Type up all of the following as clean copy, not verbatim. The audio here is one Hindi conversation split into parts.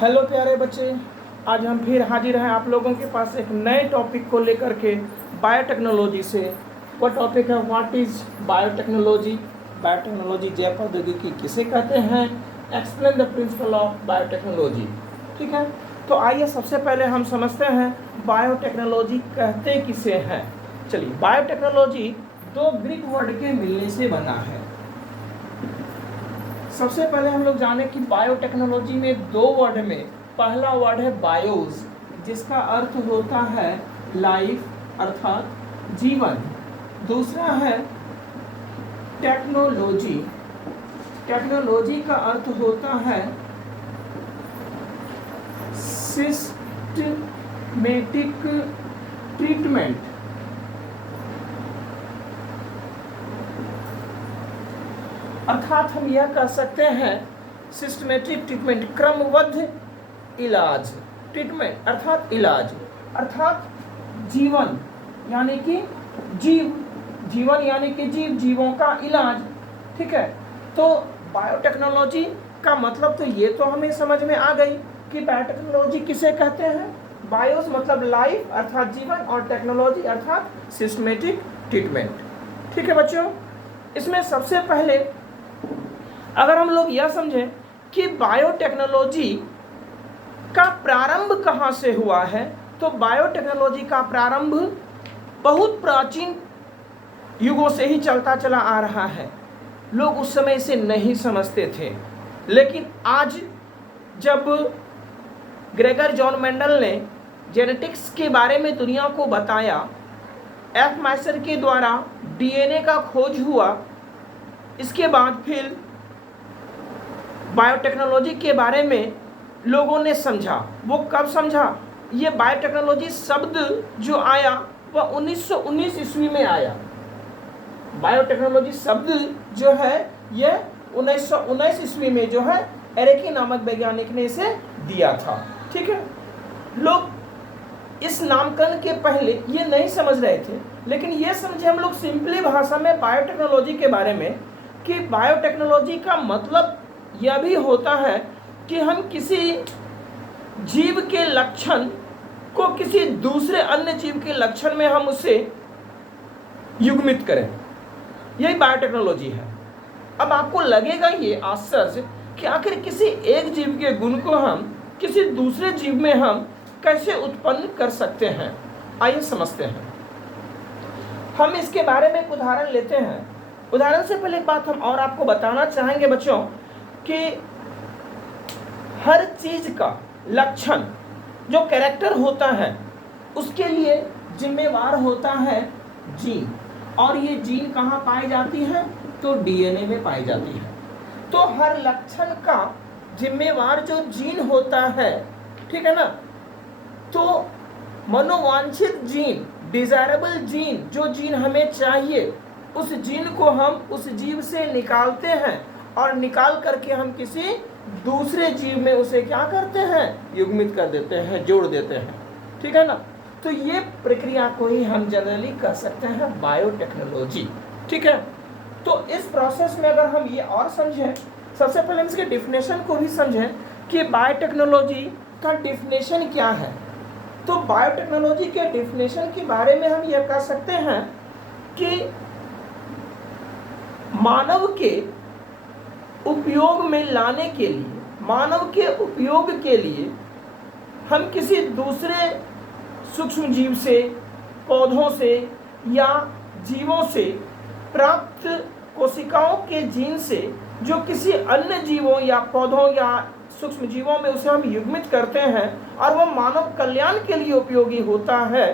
हेलो प्यारे बच्चे, आज हम फिर हाजिर हैं आप लोगों के पास एक नए टॉपिक को लेकर के बायोटेक्नोलॉजी से। वो टॉपिक है व्हाट इज़ बायोटेक्नोलॉजी। बायोटेक्नोलॉजी जैव प्रौद्योगिकी किसे कहते हैं, explain the principle of biotechnology. ठीक है, तो आइए सबसे पहले हम समझते हैं बायोटेक्नोलॉजी कहते किसे हैं। चलिए, बायोटेक्नोलॉजी दो ग्रीक वर्ड के मिलने से बना है। सबसे पहले हम लोग जाने कि बायोटेक्नोलॉजी में दो वर्ड में पहला वर्ड है बायोस, जिसका अर्थ होता है लाइफ अर्थात जीवन। दूसरा है टेक्नोलॉजी। टेक्नोलॉजी का अर्थ होता है सिस्टमेटिक ट्रीटमेंट। अर्थात हम यह कह सकते हैं सिस्टमेटिक ट्रीटमेंट, क्रमबद्ध इलाज। ट्रीटमेंट अर्थात इलाज, अर्थात जीवन यानी कि जीवन यानी कि जीवों का इलाज। ठीक है, तो बायोटेक्नोलॉजी का मतलब तो ये तो हमें समझ में आ गई कि बायोटेक्नोलॉजी किसे कहते हैं। बायोस मतलब लाइफ अर्थात जीवन, और टेक्नोलॉजी अर्थात सिस्टमेटिक ट्रीटमेंट। ठीक है बच्चों, इसमें सबसे पहले अगर हम लोग यह समझें कि बायोटेक्नोलॉजी का प्रारंभ कहाँ से हुआ है, तो बायोटेक्नोलॉजी का प्रारंभ बहुत प्राचीन युगों से ही चलता चला आ रहा है। लोग उस समय इसे नहीं समझते थे, लेकिन आज जब ग्रेगर जॉन मेंडल ने जेनेटिक्स के बारे में दुनिया को बताया, एफ मैसर के द्वारा डीएनए का खोज हुआ, इसके बाद फिर बायोटेक्नोलॉजी के बारे में लोगों ने समझा। वो कब समझा? ये बायोटेक्नोलॉजी शब्द जो आया वह 1919 ईस्वी में आया। बायोटेक्नोलॉजी शब्द जो है यह 1919 ईस्वी में जो है एरेकी नामक वैज्ञानिक ने इसे दिया था। ठीक है, लोग इस नामकरण के पहले ये नहीं समझ रहे थे, लेकिन ये समझे हम लोग सिंपली भाषा में बायोटेक्नोलॉजी के बारे में कि बायोटेक्नोलॉजी का मतलब यह भी होता है कि हम किसी जीव के लक्षण को किसी दूसरे अन्य जीव के लक्षण में हम उसे युग्मित करें, यही बायोटेक्नोलॉजी है। अब आपको लगेगा ये आश्चर्य कि आखिर किसी एक जीव के गुण को हम किसी दूसरे जीव में हम कैसे उत्पन्न कर सकते हैं। आइए समझते हैं। हम इसके बारे में एक उदाहरण लेते हैं। उदाहरण से पहले एक बात हम और आपको बताना चाहेंगे बच्चों कि हर चीज का लक्षण जो कैरेक्टर होता है उसके लिए जिम्मेवार होता है जीन, और ये जीन कहाँ पाई जाती है, तो डीएनए में पाई जाती है। तो हर लक्षण का जिम्मेवार जो जीन होता है, ठीक है ना, तो मनोवांछित जीन, डिजायरेबल जीन, जो जीन हमें चाहिए उस जीन को हम उस जीव से निकालते हैं, और निकाल करके हम किसी दूसरे जीव में उसे क्या करते हैं, युग्मित कर देते हैं, जोड़ देते हैं। ठीक है ना, तो ये प्रक्रिया को ही हम जनरली कह सकते हैं बायोटेक्नोलॉजी। ठीक है, तो इस प्रोसेस में अगर हम ये और समझें, सबसे पहले इसके डिफिनेशन को भी समझें कि बायोटेक्नोलॉजी का डिफिनेशन क्या है। तो बायोटेक्नोलॉजी के डिफिनेशन के बारे में हम यह कह सकते हैं कि मानव के उपयोग में लाने के लिए, मानव के उपयोग के लिए हम किसी दूसरे सूक्ष्म जीव से, पौधों से या जीवों से प्राप्त कोशिकाओं के जीन से जो किसी अन्य जीवों या पौधों या सूक्ष्म जीवों में उसे हम युग्मित करते हैं और वह मानव कल्याण के लिए उपयोगी होता है,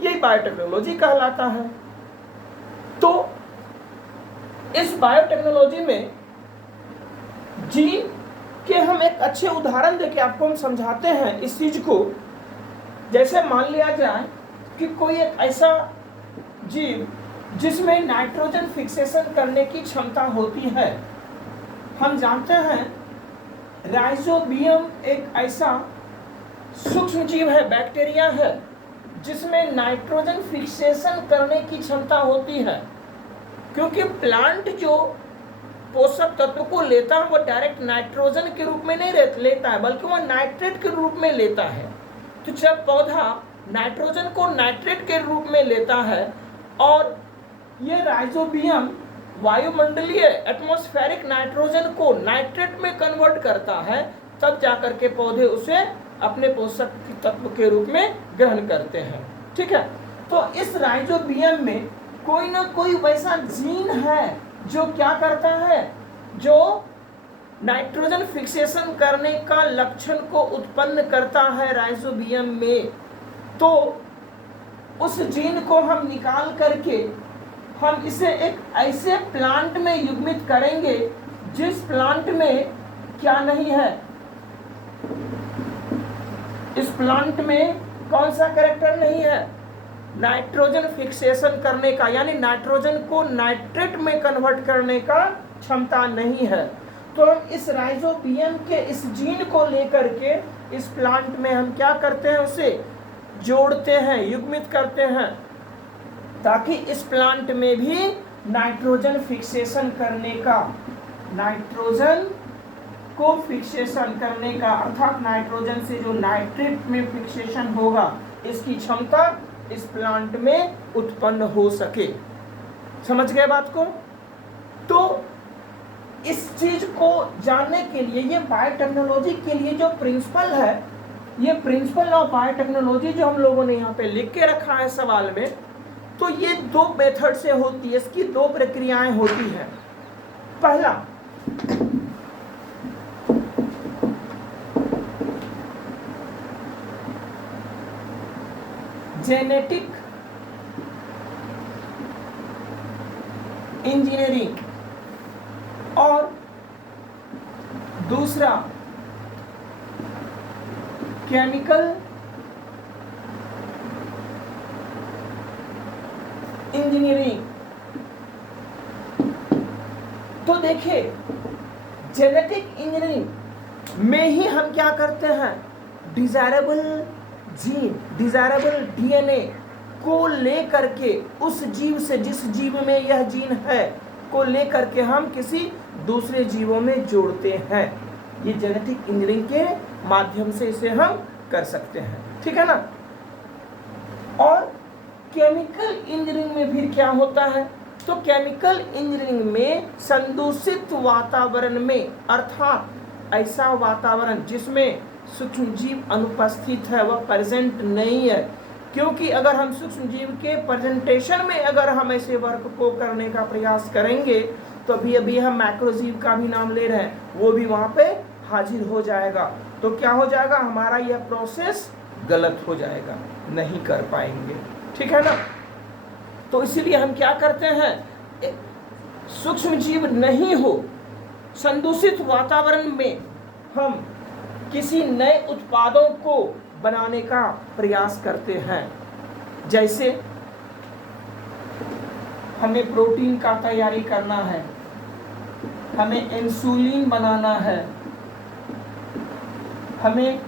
यही बायोटेक्नोलॉजी कहलाता है। तो इस बायोटेक्नोलॉजी में जीन के हम एक अच्छे उदाहरण देके आपको हम समझाते हैं इस चीज को। जैसे मान लिया जाए कि कोई एक ऐसा जीव जिसमें नाइट्रोजन फिक्सेशन करने की क्षमता होती है। हम जानते हैं राइजोबियम एक ऐसा सूक्ष्म जीव है, बैक्टीरिया है, जिसमें नाइट्रोजन फिक्सेशन करने की क्षमता होती है। क्योंकि प्लांट जो पोषक तत्व को लेता है वो डायरेक्ट नाइट्रोजन के रूप में नहीं लेता है, बल्कि वो नाइट्रेट के रूप में लेता है। तो जब पौधा नाइट्रोजन को नाइट्रेट के रूप में लेता है और ये राइजोबियम वायुमंडलीय एटमॉस्फेरिक नाइट्रोजन को नाइट्रेट में कन्वर्ट करता है, तब जाकर के पौधे उसे अपने पोषक तत्व के रूप में ग्रहण करते हैं। ठीक है, तो इस राइजोबियम में कोई ना कोई वैसा जीन है जो क्या करता है, जो नाइट्रोजन फिक्सेशन करने का लक्षण को उत्पन्न करता है राइजोबियम में। तो उस जीन को हम निकाल करके हम इसे एक ऐसे प्लांट में युग्मित करेंगे जिस प्लांट में क्या नहीं है, इस प्लांट में कौन सा कैरेक्टर नहीं है, नाइट्रोजन फिक्सेशन करने का, यानी नाइट्रोजन को नाइट्रेट में कन्वर्ट करने का क्षमता नहीं है। तो हम इस राइजोबियम के इस जीन को लेकर के इस प्लांट में हम क्या करते हैं, उसे जोड़ते हैं, युग्मित करते हैं, ताकि इस प्लांट में भी नाइट्रोजन फिक्सेशन करने का, नाइट्रोजन को फिक्सेशन करने का, अर्थात नाइट्रोजन से जो नाइट्रेट में फिक्सेशन होगा, इसकी क्षमता इस प्लांट में उत्पन्न हो सके। समझ गए बात को? तो इस चीज को जानने के लिए, ये बायोटेक्नोलॉजी के लिए जो प्रिंसिपल है, ये प्रिंसिपल ऑफ बायोटेक्नोलॉजी जो हम लोगों ने यहाँ पे लिख के रखा है सवाल में, तो ये दो मेथड से होती है, इसकी दो प्रक्रियाएं होती है। पहला, जेनेटिक इंजीनियरिंग और दूसरा केमिकल इंजीनियरिंग। तो देखिए, जेनेटिक इंजीनियरिंग में ही हम क्या करते हैं, डिजायरेबल जीन, डिजायरेबल डीएनए को ले करके उस जीव से, जिस जीव में यह जीन है को ले करके हम किसी दूसरे जीवों में जोड़ते हैं। ये जेनेटिक इंजीनियरिंग के माध्यम से इसे हम कर सकते हैं। ठीक है ना? और केमिकल इंजीनियरिंग में फिर क्या होता है, तो केमिकल इंजीनियरिंग में संदूषित वातावरण में, अर्थात ऐसा वातावरण जिसमें सूक्ष्म जीव अनुपस्थित है, वह प्रेजेंट नहीं है, क्योंकि अगर हम सूक्ष्म जीव के प्रेजेंटेशन में अगर हम ऐसे वर्क को करने का प्रयास करेंगे तो अभी हम मैक्रोजीव का भी नाम ले रहे हैं, वो भी वहाँ पे हाजिर हो जाएगा। तो क्या हो जाएगा, हमारा यह प्रोसेस गलत हो जाएगा, नहीं कर पाएंगे। ठीक है ना? तो इसीलिए हम क्या करते हैं, सूक्ष्म जीव नहीं हो, संदूषित वातावरण में हम किसी नए उत्पादों को बनाने का प्रयास करते हैं। जैसे हमें प्रोटीन का तैयारी करना है, हमें इंसुलिन बनाना है, हमें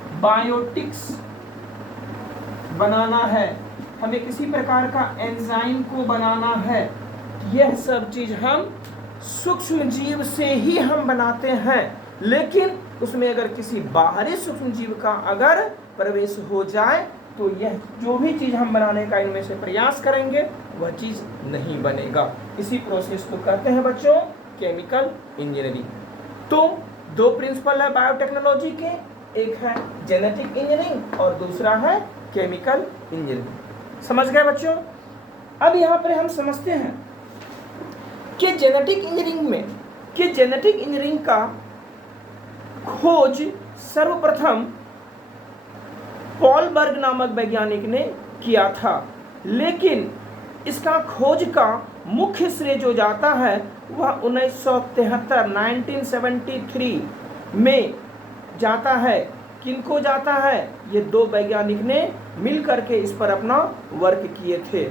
एंटीबायोटिक्स बनाना है, हमें किसी प्रकार का एंजाइम को बनाना है। यह सब चीज हम सूक्ष्म जीव से ही हम बनाते हैं, लेकिन उसमें अगर किसी बाहरी सूक्ष्म जीव का अगर प्रवेश हो जाए तो यह जो भी चीज हम बनाने का इनमें से प्रयास करेंगे वह चीज नहीं बनेगा। इसी प्रोसेस को कहते हैं बच्चों केमिकल इंजीनियरिंग। तो दो प्रिंसिपल है बायोटेक्नोलॉजी के, एक है जेनेटिक इंजीनियरिंग और दूसरा है केमिकल इंजीनियरिंग। समझ गए बच्चों? अब यहाँ पर हम समझते हैं कि जेनेटिक इंजीनियरिंग का खोज सर्वप्रथम पॉल बर्ग नामक वैज्ञानिक ने किया था, लेकिन इसका खोज का मुख्य श्रेय जो जाता है वह 1973 में जाता है। किनको जाता है? ये दो वैज्ञानिक ने मिल करके इस पर अपना वर्क किए थे।